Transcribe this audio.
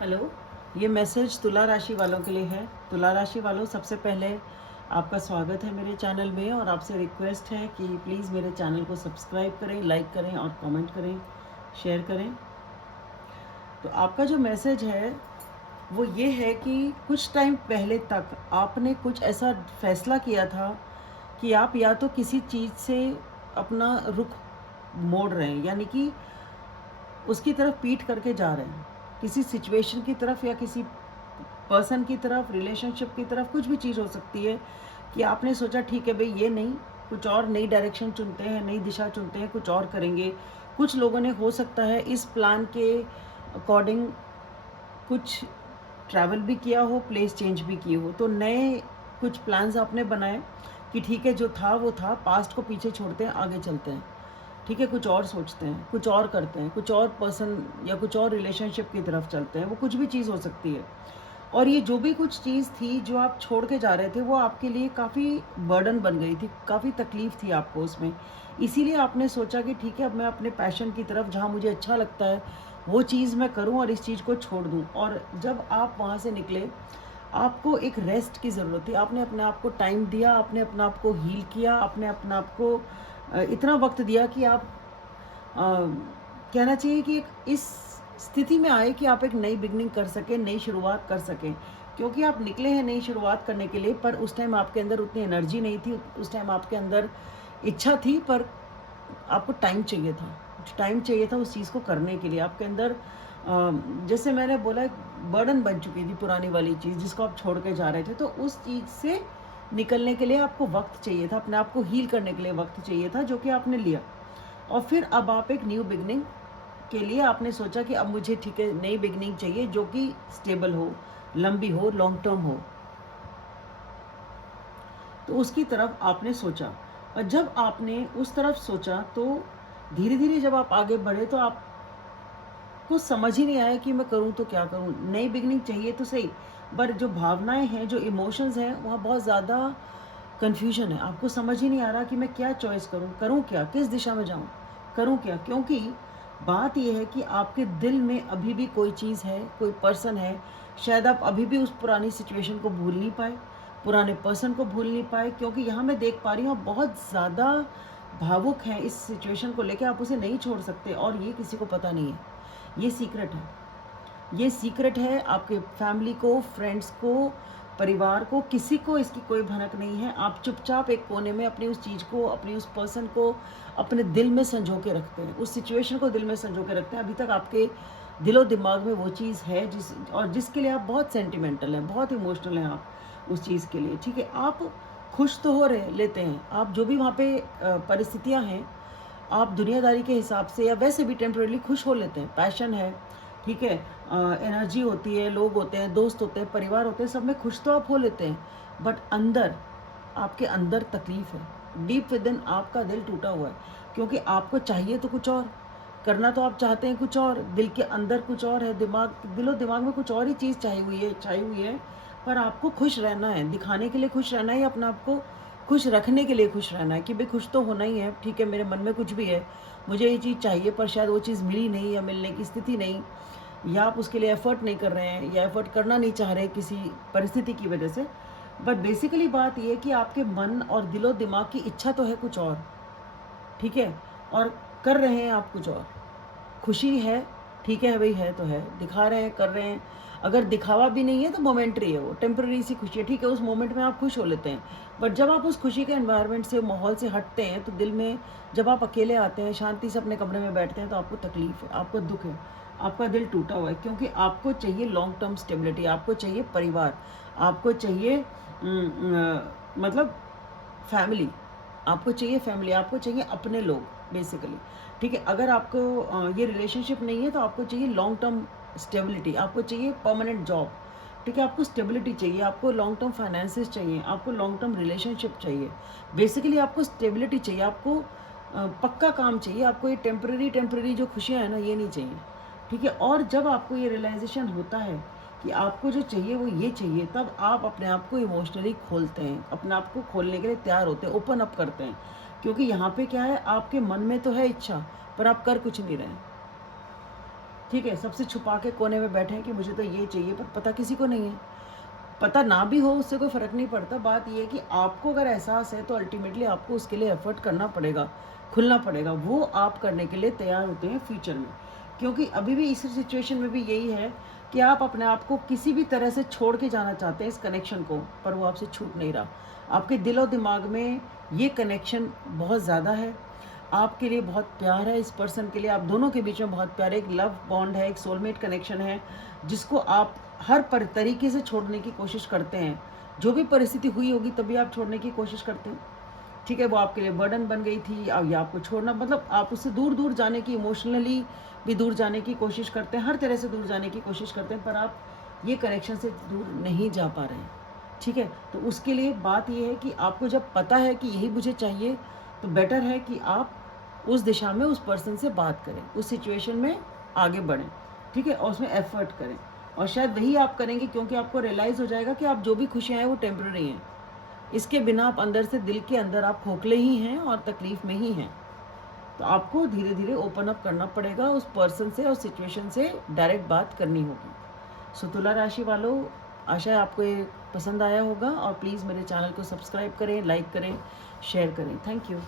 Hello. ये message तुला राशि वालों के लिए है। तुला राशि वालों, सबसे पहले आपका स्वागत है मेरे चैनल में और आपसे रिक्वेस्ट है कि प्लीज़ मेरे चैनल को सब्सक्राइब करें, लाइक करें और कमेंट करें, शेयर करें। तो आपका जो मैसेज है वो ये है कि कुछ टाइम पहले तक आपने कुछ ऐसा फैसला किया था कि आप या तो किसी चीज़ से अपना रुख मोड़ रहे हैं, यानी कि उसकी तरफ पीठ करके जा रहे हैं, किसी सिचुएशन की तरफ या किसी पर्सन की तरफ, रिलेशनशिप की तरफ, कुछ भी चीज़ हो सकती है कि आपने सोचा ठीक है भाई ये नहीं, कुछ और नई डायरेक्शन चुनते हैं, नई दिशा चुनते हैं, कुछ और करेंगे। कुछ लोगों ने हो सकता है इस प्लान के अकॉर्डिंग कुछ ट्रैवल भी किया हो, प्लेस चेंज भी किए हो, तो नए कुछ प्लान्स आपने बनाए कि ठीक है जो था वो था, पास्ट को पीछे छोड़ते हैं, आगे चलते हैं। ठीक है, कुछ और सोचते हैं, कुछ और करते हैं, कुछ और पर्सन या कुछ और रिलेशनशिप की तरफ चलते हैं। वो कुछ भी चीज़ हो सकती है। और ये जो भी कुछ चीज़ थी जो आप छोड़ के जा रहे थे, वो आपके लिए काफ़ी बर्डन बन गई थी, काफ़ी तकलीफ़ थी आपको उसमें। इसीलिए आपने सोचा कि ठीक है अब मैं अपने पैशन की तरफ, जहाँ मुझे अच्छा लगता है वो चीज़ मैं करूँ और इस चीज़ को छोड़ दूँ। और जब आप वहाँ से निकले, आपको एक रेस्ट की ज़रूरत थी। आपने अपने आप को टाइम दिया, आपने अपने आप को हील किया, आपने अपने आप को इतना वक़्त दिया कि आप अ, कहना चाहिए कि एक इस स्थिति में आए कि आप एक नई बिगिनिंग कर सकें, नई शुरुआत कर सकें। क्योंकि आप निकले हैं नई शुरुआत करने के लिए, पर उस टाइम आपके अंदर उतनी एनर्जी नहीं थी, उस टाइम आपके अंदर इच्छा थी, पर आपको टाइम चाहिए था। टाइम चाहिए था उस चीज़ को करने के लिए। आपके अंदर जैसे मैंने बोला, एक बर्डन बन चुकी थी पुरानी वाली चीज़ जिसको आप छोड़ के जा रहे थे। तो उस चीज़ से निकलने के लिए आपको वक़्त चाहिए था, अपने आप को हील करने के लिए वक़्त चाहिए था, जो कि आपने लिया। और फिर अब आप एक न्यू बिगिनिंग के लिए आपने सोचा कि अब मुझे ठीक है नई बिगिनिंग चाहिए जो कि स्टेबल हो, लंबी हो, लॉन्ग टर्म हो। तो उसकी तरफ आपने सोचा। और जब आपने उस तरफ सोचा तो धीरे-धीरे जब आप आगे बढ़े तो आपको समझ ही नहीं आया कि मैं करूँ तो क्या करूँ? नई बिगिनिंग चाहिए तो सही, पर जो भावनाएँ हैं, जो इमोशंस हैं, वहाँ बहुत ज़्यादा कन्फ्यूजन है। आपको समझ ही नहीं आ रहा कि मैं क्या चॉइस करूँ? करूँ क्या? किस दिशा में जाऊँ? करूँ क्या? क्योंकि बात ये है कि आपके दिल में अभी भी कोई चीज़ है, कोई पर्सन है, शायद आप अभी भी उस पुरानी सिचुएशन को भूल नहीं पाए, पुराने पर्सन को भूल नहीं पाए, क्योंकि यहाँ मैं देख पा रही हूँ आप बहुत ज़्यादा भावुक हैं इस सिचुएशन को लेके, आप उसे नहीं छोड़ सकते और ये किसी को पता नहीं है। ये सीक्रेट है। ये सीक्रेट है आपके फैमिली को, फ्रेंड्स को, परिवार को, किसी को इसकी कोई भनक नहीं है। आप चुपचाप एक कोने में अपनी उस चीज़ को, अपनी उस पर्सन को अपने दिल में सँजो के रखते हैं, उस सिचुएशन को दिल में सँजो के रखते हैं। अभी तक आपके दिलो-दिमाग में वो चीज़ है जिसके लिए आप बहुत सेंटिमेंटल हैं, बहुत इमोशनल हैं आप उस चीज़ के लिए, ठीक है? आप खुश तो हो रहे लेते हैं, आप जो भी वहाँ पे परिस्थितियाँ हैं, आप दुनियादारी के हिसाब से या वैसे भी टेम्परेरी खुश हो लेते हैं। पैशन है, ठीक है, एनर्जी होती है, लोग होते हैं, दोस्त होते हैं, परिवार होते हैं, सब में खुश तो आप हो लेते हैं, बट अंदर, आपके अंदर तकलीफ़ है। डीप विदिन आपका दिल टूटा हुआ है, क्योंकि आपको चाहिए तो कुछ और, करना तो आप चाहते हैं कुछ और, दिल के अंदर कुछ और है, दिलो-दिमाग में कुछ और ही चीज़ छाई हुई है, पर आपको खुश रहना है, दिखाने के लिए खुश रहना है या अपने आप को खुश रखने के लिए खुश रहना है कि भई खुश तो होना ही है, ठीक है, मेरे मन में कुछ भी है, मुझे ये चीज़ चाहिए पर शायद वो चीज़ मिली नहीं या मिलने की स्थिति नहीं, या आप उसके लिए एफ़र्ट नहीं कर रहे हैं या एफ़र्ट करना नहीं चाह रहे किसी परिस्थिति की वजह से। बट बेसिकली बात ये है कि आपके मन और दिलो-दिमाग की इच्छा तो है कुछ और, ठीक है? और कर रहे हैं आप कुछ और। खुशी है, ठीक है भई है तो है, दिखा रहे हैं, कर रहे हैं। अगर दिखावा भी नहीं है तो मोमेंटरी है वो, टेम्परेरी सी खुशी है, ठीक है, उस मोमेंट में आप खुश हो लेते हैं। बट जब आप उस खुशी के एनवायरनमेंट से, माहौल से हटते हैं तो दिल में, जब आप अकेले आते हैं, शांति से अपने कमरे में बैठते हैं तो आपको तकलीफ़ है, आपको दुःख है, आपका दिल टूटा हुआ है, क्योंकि आपको चाहिए लॉन्ग टर्म स्टेबिलिटी, आपको चाहिए परिवार, आपको चाहिए मतलब फैमिली, आपको चाहिए फैमिली, आपको चाहिए अपने लोग बेसिकली, ठीक है? अगर आपको ये रिलेशनशिप नहीं है तो आपको चाहिए लॉन्ग टर्म स्टेबिलिटी, आपको चाहिए परमानेंट जॉब, ठीक है? आपको स्टेबिलिटी चाहिए, आपको लॉन्ग टर्म फाइनेंसेस चाहिए, आपको लॉन्ग टर्म रिलेशनशिप चाहिए। बेसिकली आपको स्टेबिलिटी चाहिए, आपको पक्का काम चाहिए, आपको ये टेम्परेरी जो खुशियाँ हैं ना, ये नहीं चाहिए, ठीक है? और जब आपको ये रियलाइज़ेशन होता है कि आपको जो चाहिए वो ये चाहिए, तब आप अपने आप को इमोशनली खोलते हैं, अपने आप को खोलने के लिए तैयार होते हैं, ओपन अप करते हैं। क्योंकि यहाँ पे क्या है, आपके मन में तो है इच्छा, पर आप कर कुछ नहीं रहे हैं। ठीक है, सबसे छुपा के कोने में बैठे हैं कि मुझे तो ये चाहिए, पर पता किसी को नहीं है। पता ना भी हो उससे कोई फ़र्क नहीं पड़ता। बात ये है कि आपको अगर एहसास है तो अल्टीमेटली आपको उसके लिए एफ़र्ट करना पड़ेगा, खुलना पड़ेगा। वो आप करने के लिए तैयार होते हैं फ्यूचर में। क्योंकि अभी भी इस सिचुएशन में भी यही है कि आप अपने आप को किसी भी तरह से छोड़ के जाना चाहते हैं इस कनेक्शन को, पर वो आपसे छूट नहीं रहा। आपके दिल और दिमाग में ये कनेक्शन बहुत ज़्यादा है। आपके लिए बहुत प्यार है इस पर्सन के लिए, आप दोनों के बीच में बहुत प्यार है, एक लव बॉन्ड है, एक सोलमेट कनेक्शन है, जिसको आप हर तरीके से छोड़ने की कोशिश करते हैं। जो भी परिस्थिति हुई होगी तभी आप छोड़ने की कोशिश करते हैं। ठीक है, वो आपके लिए बर्डन बन गई थी, अब या आपको छोड़ना, मतलब आप उससे दूर दूर जाने की, इमोशनली भी दूर जाने की कोशिश करते हैं, हर तरह से दूर जाने की कोशिश करते हैं, पर आप ये कनेक्शन से दूर नहीं जा पा रहे हैं। ठीक है, तो उसके लिए बात ये है कि आपको जब पता है कि यही मुझे चाहिए, तो बेटर है कि आप उस दिशा में उस पर्सन से बात करें, उस सिचुएशन में आगे बढ़ें। ठीक है, और उसमें एफर्ट करें, और शायद वही आप करेंगे क्योंकि आपको रियलाइज़ हो जाएगा कि आप जो भी खुशियाँ हैं वो टेम्पररी हैं। इसके बिना आप अंदर से, दिल के अंदर आप खोखले ही हैं और तकलीफ़ में ही हैं। तो आपको धीरे धीरे ओपन अप करना पड़ेगा उस पर्सन से, और सिचुएशन से डायरेक्ट बात करनी होगी। सो तुला राशि वालों, आशा है आपको ये पसंद आया होगा, और प्लीज़ मेरे चैनल को सब्सक्राइब करें, लाइक करें, शेयर करें। Thank you.